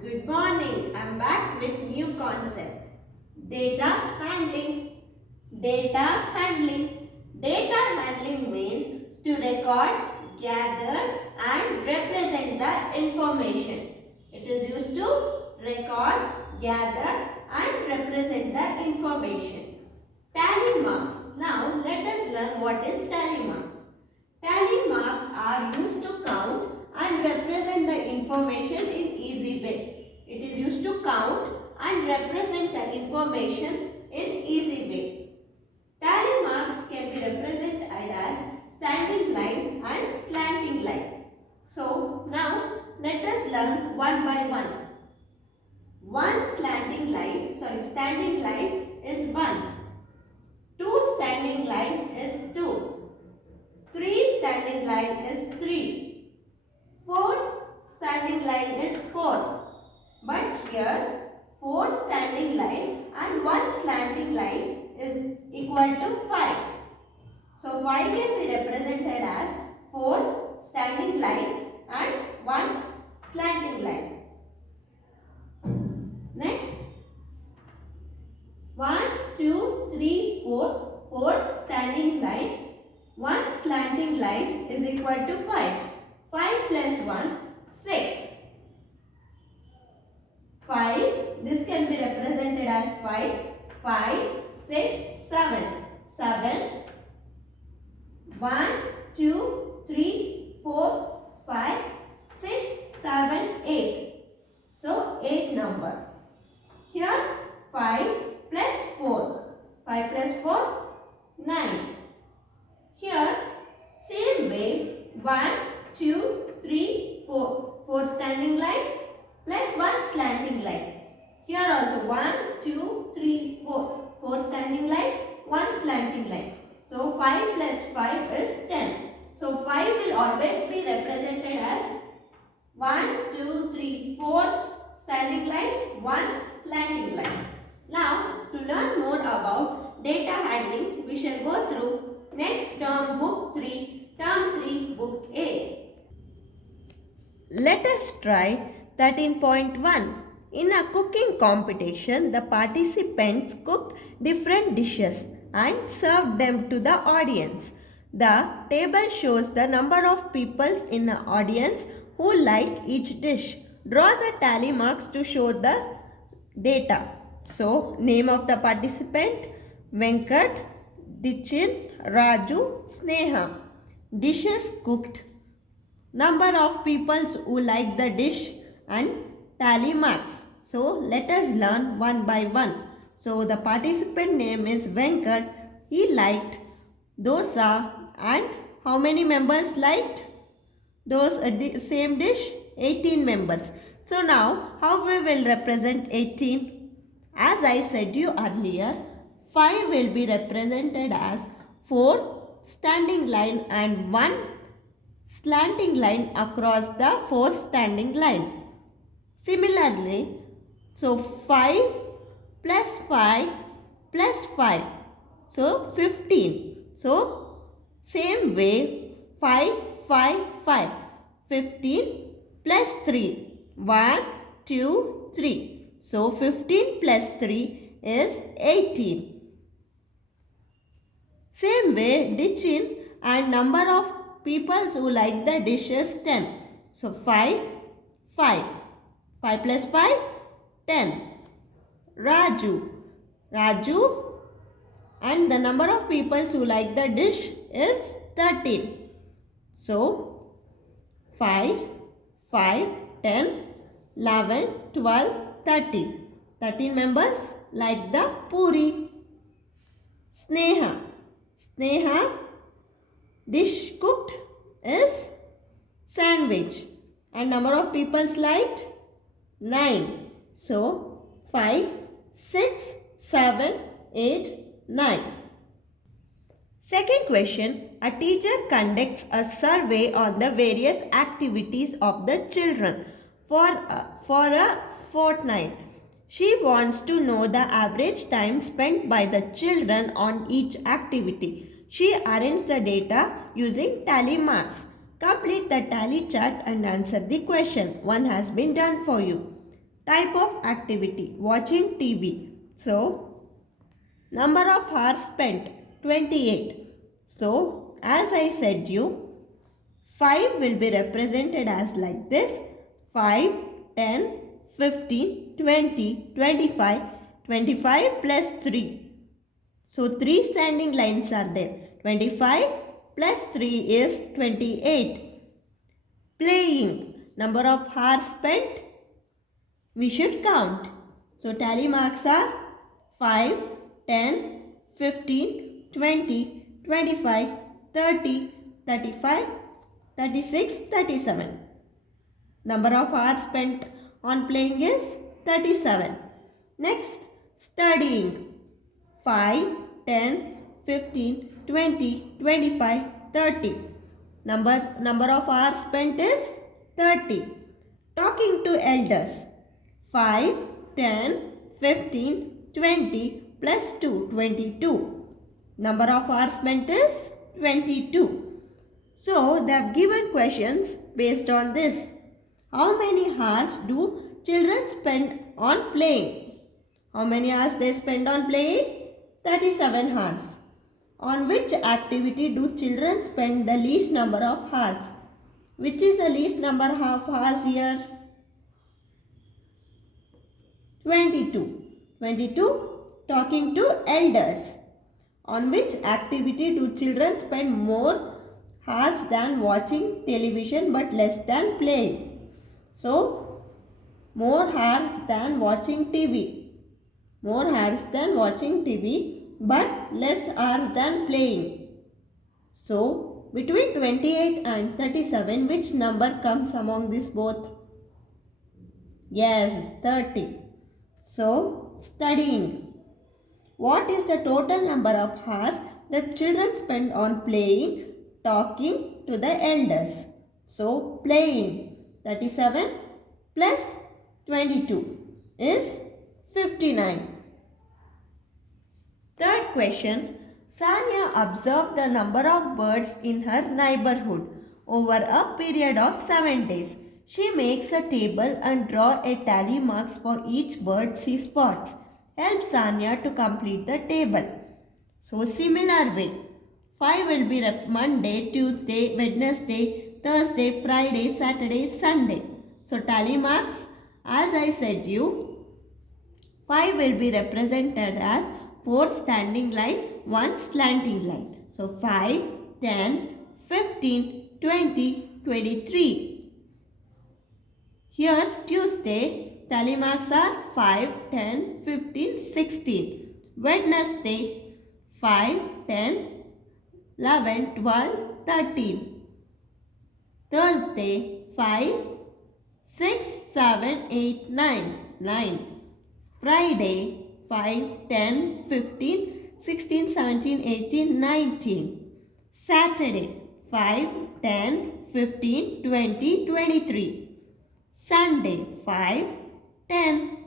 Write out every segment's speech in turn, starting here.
Good morning. I'm back with new concept. Data handling. Data handling. Data handling means to record, gather and represent the information. It is used to record, gather and represent the information. Tally marks. Now let us learn what is tally marks. Tally marks are used to count and represent the information in easy way. It is used to count and represent the information in easy way. Tally marks can be represented as standing line and slanting line. So now let us learn one by one. One standing line is 1. Two standing line is 2. 3 standing line is 3. 4 standing line is 4. But here 4 standing line and 1 slanting line is equal to 5. So 5 can be represented as 4 standing line and 1 slanting line. Next, 1, 2, 3, 4. 4 standing line, 1 slanting line is equal to 5. 5 plus 1, 6. 5, this can be represented as 5. 5, 6, 7. 7. 1, 2, 3, 4, 5, 6, 7, 8. So, 8 number. Here, 5 plus 4. 5 plus 4, 9. Here, same way, 1, 2, 3, 4. 4 standing line plus 1 slanting line. Here also 1, 2, 3, 4. 4 standing line, 1 slanting line. So 5 plus 5 is 10. So 5 will always be represented as 1, 2, 3, 4 standing line, 1 slanting line. Now to learn more about data handling, we shall go through next term book 3, term 3 book A. Let us try 13.1. In a cooking competition, the participants cooked different dishes and served them to the audience. The table shows the number of people in the audience who like each dish. Draw the tally marks to show the data. So, name of the participant, Venkat, Dichin, Raju, Sneha. Dishes cooked. Number of people who like the dish and tally marks. So, let us learn one by one. So, the participant name is Venkat. He liked dosa and how many members liked those same dish? 18 members. So, now how we will represent 18? As I said you earlier, 5 will be represented as 4 standing line and 1 slanting line across the 4 standing line. Similarly, so 5 plus 5 plus 5. So 15. So same way 5, 5, 5. 15 plus 3. 1, 2, 3. So 15 plus 3 is 18. Same way Dichin and number of people who like the dish is 10. So 5, 5. 5 plus 5, 10. Raju and the number of people who like the dish is 13. So 5, 5, 10, 11, 12, 13. 13 members like the puri. Sneha dish cooked is sandwich and number of people liked 9. So 5, 6, 7, 8, 9. Second question, a teacher conducts a survey on the various activities of the children for a fortnight. She wants to know the average time spent by the children on each activity. She arranged the data using tally marks. Complete the tally chart and answer the question. One has been done for you. Type of activity, watching TV. So, number of hours spent, 28. So, as I said you, 5 will be represented as like this. 5, 10, 15, 20, 25, 25 plus 3. So, 3 standing lines are there. 25 plus 3 is 28. Playing, number of hours spent, we should count. So, tally marks are 5, 10, 15, 20, 25, 30, 35, 36, 37. Number of hours spent on playing is 37. Next, studying. 5, 10, 15, 20, 25, 30. Number of hours spent is 30. Talking to elders. 5, 10, 15, 20 plus 2, 22. Number of hours spent is 22. So, they have given questions based on this. How many hours do children spend on playing? How many hours they spend on playing? 37 hours. On which activity do children spend the least number of hours? Which is the least number of hours here? 22. 22. Talking to elders. On which activity do children spend more hours than watching television but less than playing? So, more hours than watching TV. More hours than watching TV but less hours than playing. So, between 28 and 37, which number comes among these both? Yes, 30. So, studying. What is the total number of hours the children spend on playing, talking to the elders? So, playing. 37 plus 22 is 59. Third question. Sanya observed the number of birds in her neighborhood over a period of 7 days. She makes a table and draw a tally marks for each bird she spots. Help Sanya to complete the table. So, similar way. 5 will be Monday, Tuesday, Wednesday, Thursday, Friday, Saturday, Sunday. So, tally marks, as I said you, 5 will be represented as 4 standing line, 1 slanting line. So, 5, 10, 15, 20, 23. Here, Tuesday, tally marks are 5, 10, 15, 16. Wednesday, 5, 10, 11, 12, 13. Thursday, 5, 6, 7, 8, 9. Friday, 5, 10, 15, 16, 17, 18, 19. Saturday, 5, 10, 15, 20, 23. Sunday, 5, 10.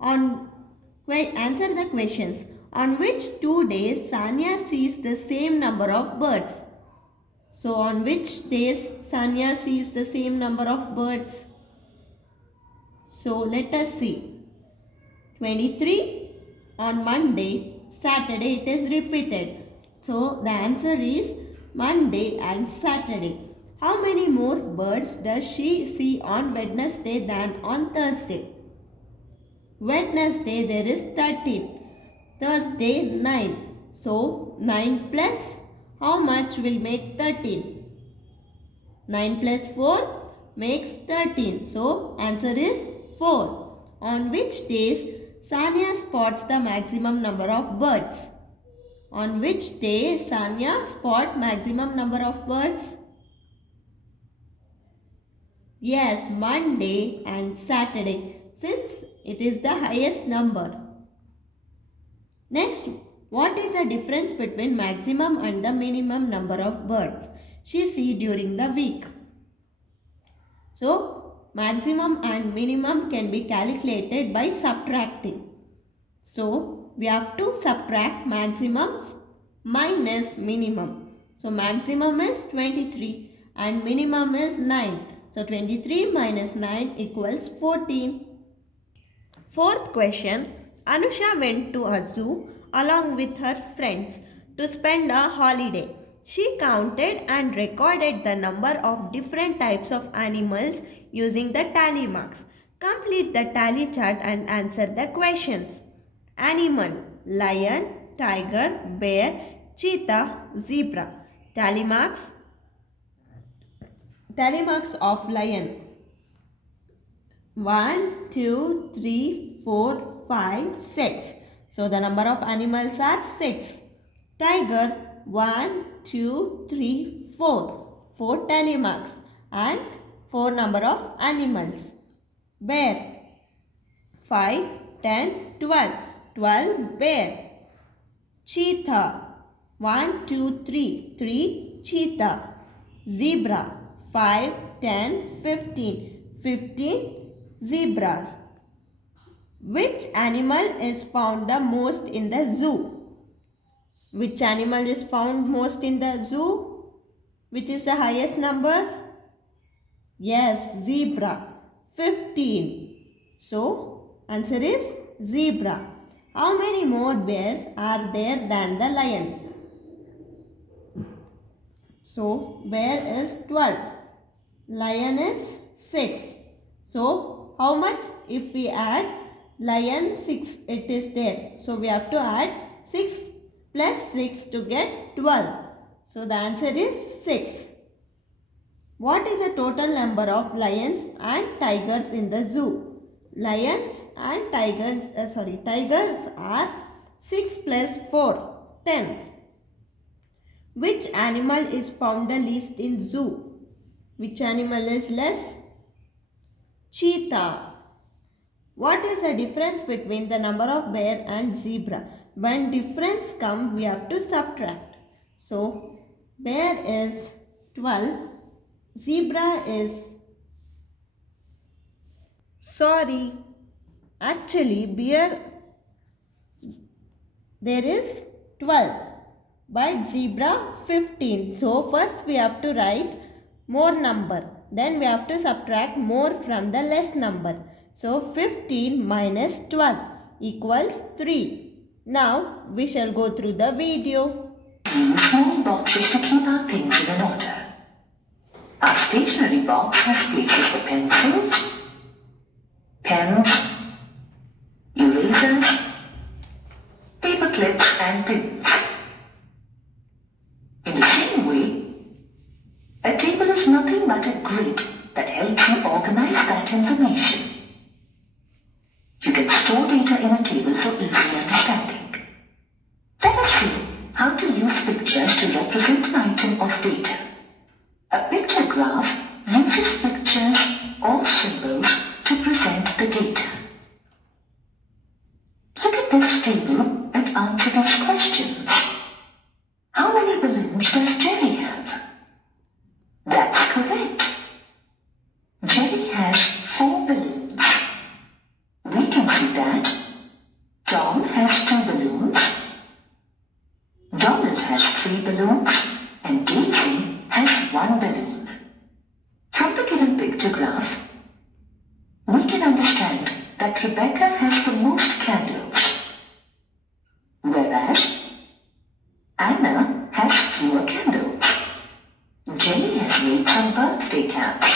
Answer the questions. On which 2 days Sanya sees the same number of birds? So, on which days Sanya sees the same number of birds? So, let us see. 23 on Monday, Saturday it is repeated. So, the answer is Monday and Saturday. How many more birds does she see on Wednesday than on Thursday? Wednesday there is 13. Thursday 9. So, 9 plus how much will make 13? 9 plus 4 makes 13. So, answer is 4. On which days Sanya spots the maximum number of birds? On which day Sanya spot maximum number of birds? Yes, Monday and Saturday, since it is the highest number. Next, what is the difference between maximum and the minimum number of birds she sees during the week? So, maximum and minimum can be calculated by subtracting. So, we have to subtract maximum minus minimum. So, maximum is 23 and minimum is 9. So, 23 minus 9 equals 14. Fourth question. Anusha went to a zoo along with her friends to spend a holiday. She counted and recorded the number of different types of animals using the tally marks. Complete the tally chart and answer the questions. Animal: lion, tiger, bear, cheetah, zebra. Tally marks. Tally marks of lion: 1, 2, 3, 4, 5, 6. So the number of animals are 6. Tiger: 1, 2, 3, 4. 4 tally marks and 4 number of animals. Bear: 5, 10, 12. 12 bear. Cheetah: 1, 2, 3. 3 cheetah. Zebra: 5, 10, 15. 15 zebras. Which animal is found the most in the zoo? Which animal is found most in the zoo? Which is the highest number? Yes, zebra. 15. So, answer is zebra. How many more bears are there than the lions? So, bear is 12. Lion is 6. So, how much? If we add lion 6, it is there. So, we have to add 6 plus 6 to get 12. So, the answer is 6. What is the total number of lions and tigers in the zoo? Lions and tigers are 6 plus 4, 10. Which animal is found the least in zoo? Which animal is less? Cheetah. What is the difference between the number of bear and zebra? When difference comes, we have to subtract. So, bear is 12. Zebra is... Actually, bear, there is 12. But zebra 15. So, first we have to write more number. Then we have to subtract more from the less number. So, 15 minus 12 equals 3. Now, we shall go through the video. Use small boxes to keep our things in an order. Our stationery box has places for pencils, pens, erasers, paper clips and pins. In the same way, a table is nothing but a grid that helps you organize that information. You can store data in a table for easy understanding. Let us see how to use pictures to represent an item of data. A picture graph uses pictures or symbols to present the data. Look at this table and answer these questions. How many balloons does Jerry have? That's correct. Jerry has 4 balloons. We can see that Tom has 2 balloons, Donald has 3 balloons, and Daisy has 1 balloon. From the given picture graph, we can understand that Rebecca has the most candles, whereas Anna has fewer candles. Jenny has made some birthday caps,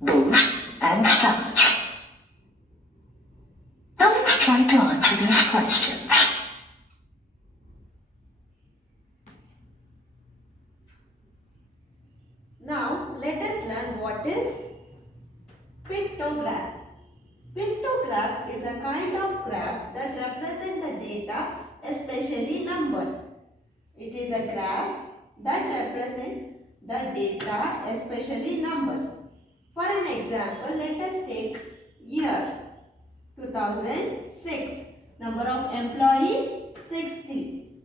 bows and stars. Now let's try to answer these questions. Now, let us learn what is pictograph. Pictograph is a kind of graph that represents the data, especially numbers. It is a graph that represents the data, especially numbers. For an example, let us take year 2006. Number of employee 60.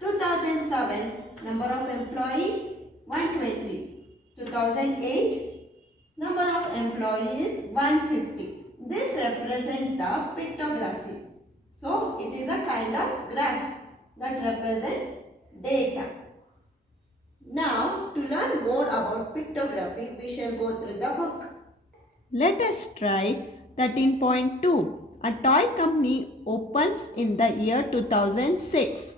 2007. Number of employee 120. 2008, number of employees 150. This represents the pictography. So, it is a kind of graph that represents data. Now, to learn more about pictography, we shall go through the book. Let us try 13.2. A toy company opens in the year 2006.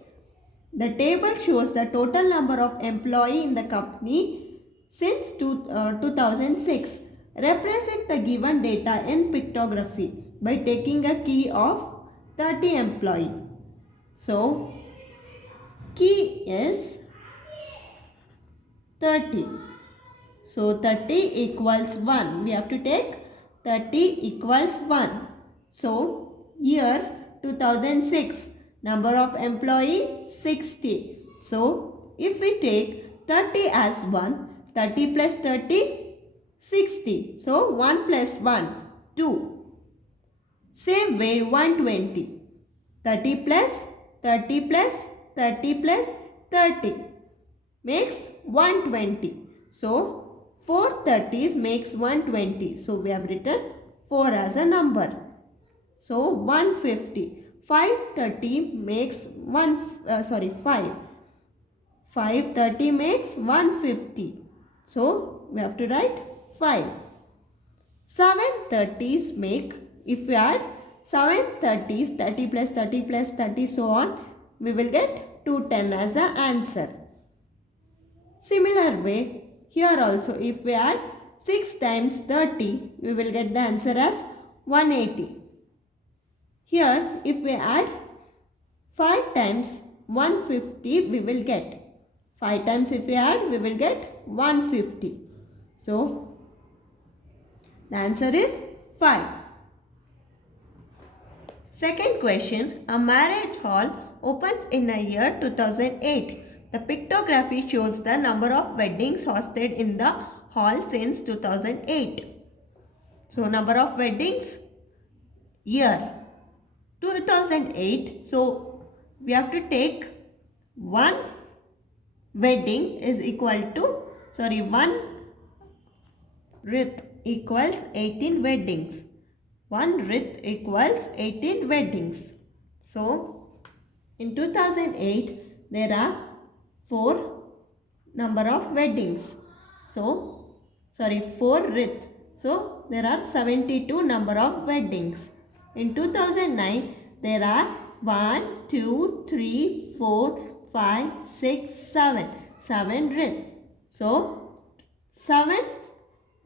The table shows the total number of employees in the company since 2006. Represent the given data in pictography by taking a key of 30 employees. So, key is 30. So, 30 equals 1. We have to take 30 equals 1. So, year 2006. Number of employee 60. So, if we take 30 as 1, 30 plus 30, 60. So, 1 plus 1, 2. Same way 120. 30 plus 30 plus 30 plus 30 makes 120. So, 4 30s makes 120. So, we have written 4 as a number. So, 150. 530 makes 5. 530 makes 150. So, we have to write 5. 730s make, if we add 730s, 30 plus 30 plus 30 so on, we will get 210 as the answer. Similar way, here also if we add 6 times 30, we will get the answer as 180. Here, if we add 5 times 150, we will get 5 times if we add, we will get 150. So, the answer is 5. Second question, a marriage hall opens in the year 2008. The pictography shows the number of weddings hosted in the hall since 2008. So, number of weddings, year 2008. So, we have to take one wedding is equal to, one rith equals 18 weddings. One rith equals 18 weddings. So, in 2008, there are 4 number of weddings. So, 4 rith. So, there are 72 number of weddings. In 2009, there are 1, 2, 3, 4, 5, 6, 7. 7 rith. So,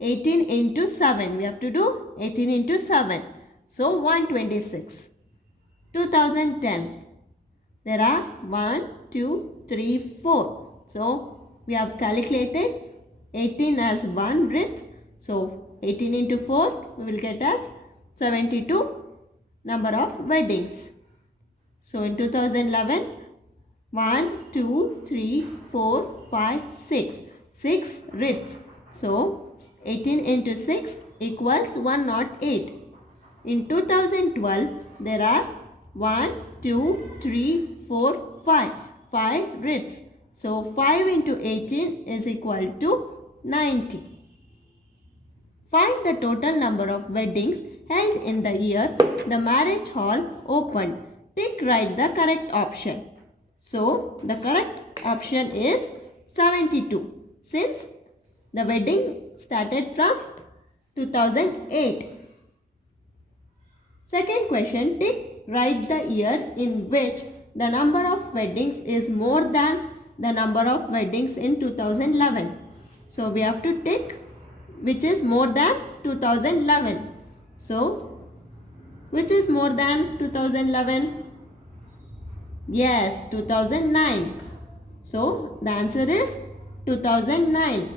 18 into 7. We have to do 18 into 7. So, 126. 2010. There are 1, 2, 3, 4. So, we have calculated 18 as 1 rith. So, 18 into 4 we will get as 72 number of weddings. So, in 2011, 1, 2, 3, 4, 5, 6. 6 riths. So, 18 into 6 equals 108. In 2012, there are 1, 2, 3, 4, 5. 5 riths. So, 5 into 18 is equal to 90. Find the total number of weddings held in the year the marriage hall opened. Tick right the correct option. So, the correct option is 72. Since the wedding started from 2008. Second question, tick right the year in which the number of weddings is more than the number of weddings in 2011. So, we have to tick which is more than 2011. So, which is more than 2011? Yes, 2009. So, the answer is 2009.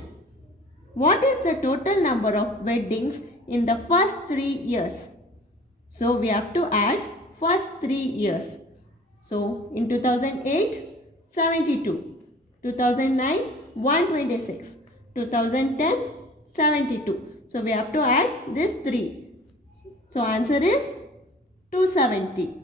What is the total number of weddings in the first 3 years? So, we have to add first 3 years. So, in 2008, 72. 2009, 126. 2010, 72. So, we have to add this 3. So, answer is 270.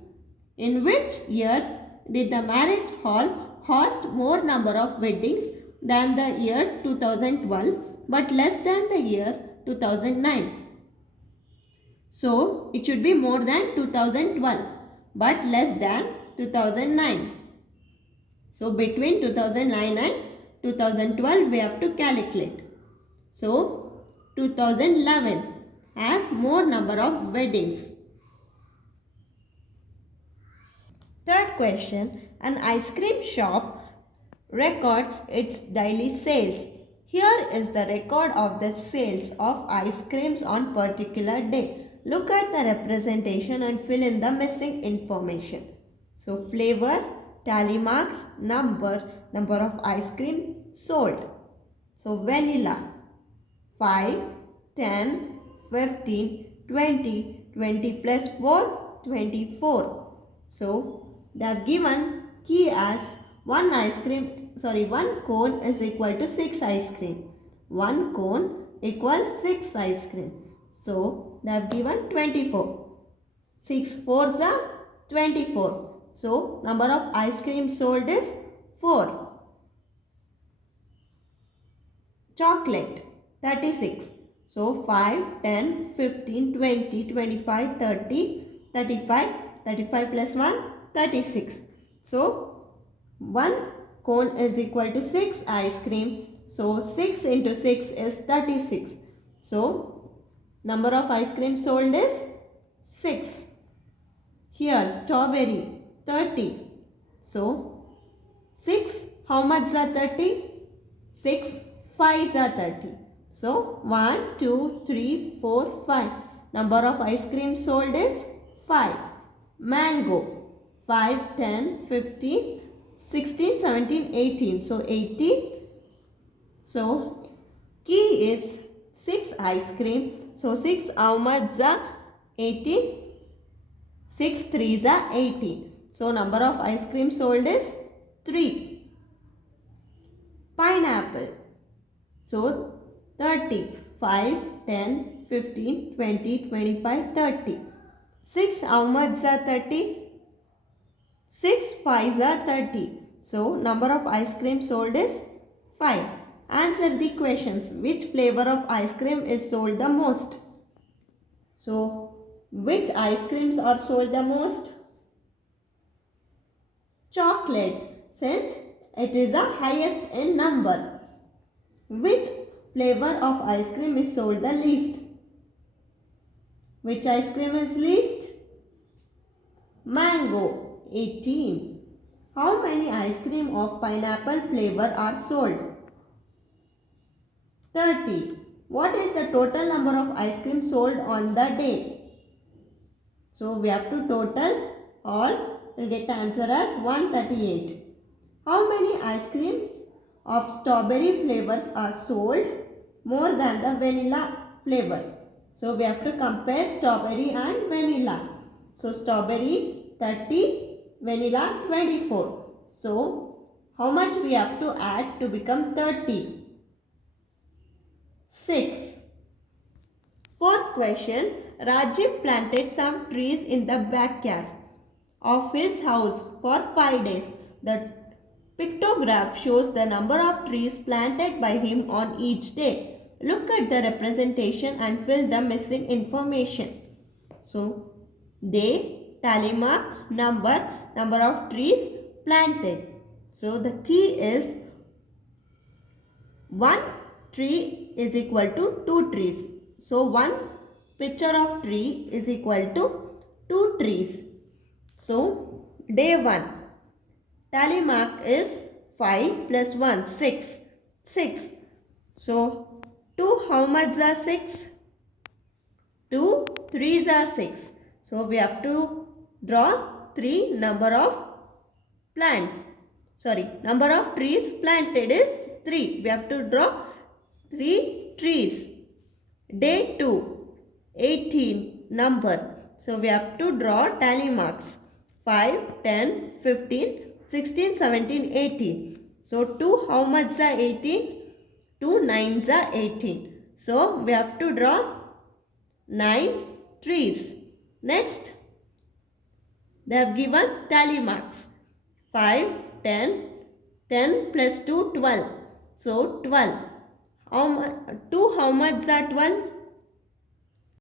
In which year did the marriage hall host more number of weddings than the year 2012 but less than the year 2009? So, it should be more than 2012 but less than 2009. So, between 2009 and 2012 we have to calculate. So, 2011. has more number of weddings? Third question, an ice cream shop records its daily sales. Here is the record of the sales of ice creams on particular day. Look at the representation and fill in the missing information. So flavor, tally marks, number of ice cream sold. So vanilla 5, 10, 15, 20, 20 plus 4, 24. So they have given key as one cone is equal to 6 ice cream. One cone equals 6 ice cream. So they have given 24. 6 4s are 24. So number of ice cream sold is 4. Chocolate 36. So 5, 10, 15, 20, 25, 30, 35, 35 plus 1, 36. So 1 cone is equal to 6 ice cream. So 6 into 6 is 36. So number of ice cream sold is 6. Here strawberry 30. So 6, how much are 30? 6 5s are 30. So 1, 2, 3, 4, 5. Number of ice cream sold is 5. Mango 5, 10, 15, 16, 17, 18. So 18. So key is 6 ice cream. So 6 how much are 18? 6 3s are 18. So number of ice cream sold is 3. Pineapple. So 30, 5, 10, 15, 20, 25, 30. 6 how much are 30? 6 5s are 30. So number of ice cream sold is 5. Answer the questions. Which flavor of ice cream is sold the most? So which ice creams are sold the most? Chocolate, since it is the highest in number. Which flavor of ice cream is sold the least? Which ice cream is least? Mango, 18. How many ice cream of pineapple flavor are sold? 30. What is the total number of ice cream sold on the day? So we have to total all. We'll get the answer as 138. How many ice creams of strawberry flavors are sold more than the vanilla flavor? So we have to compare strawberry and vanilla. So strawberry 30, vanilla 24. So how much we have to add to become 30? 6. Fourth question. Rajiv planted some trees in the backyard of his house for 5 days. The pictograph shows the number of trees planted by him on each day. Look at the representation and fill the missing information. So, day, tally mark, number of trees planted. So, the key is 1 tree is equal to 2 trees. So, 1 picture of tree is equal to 2 trees. So, day 1. Tally mark is 5 plus 1, 6. 6. So, 2 how much are 6? 2 3s are 6. So, we have to draw 3 number of plants. Number of trees planted is 3. We have to draw 3 trees. Day 2, 18 number. So, we have to draw tally marks. 5, 10, 15, 16, 17, 18. So, 2 how much are 18? 2 9s are 18. So, we have to draw 9 trees. Next, they have given tally marks. 5, 10, 10 plus 2, 12. So, 12. 2 how much are 12?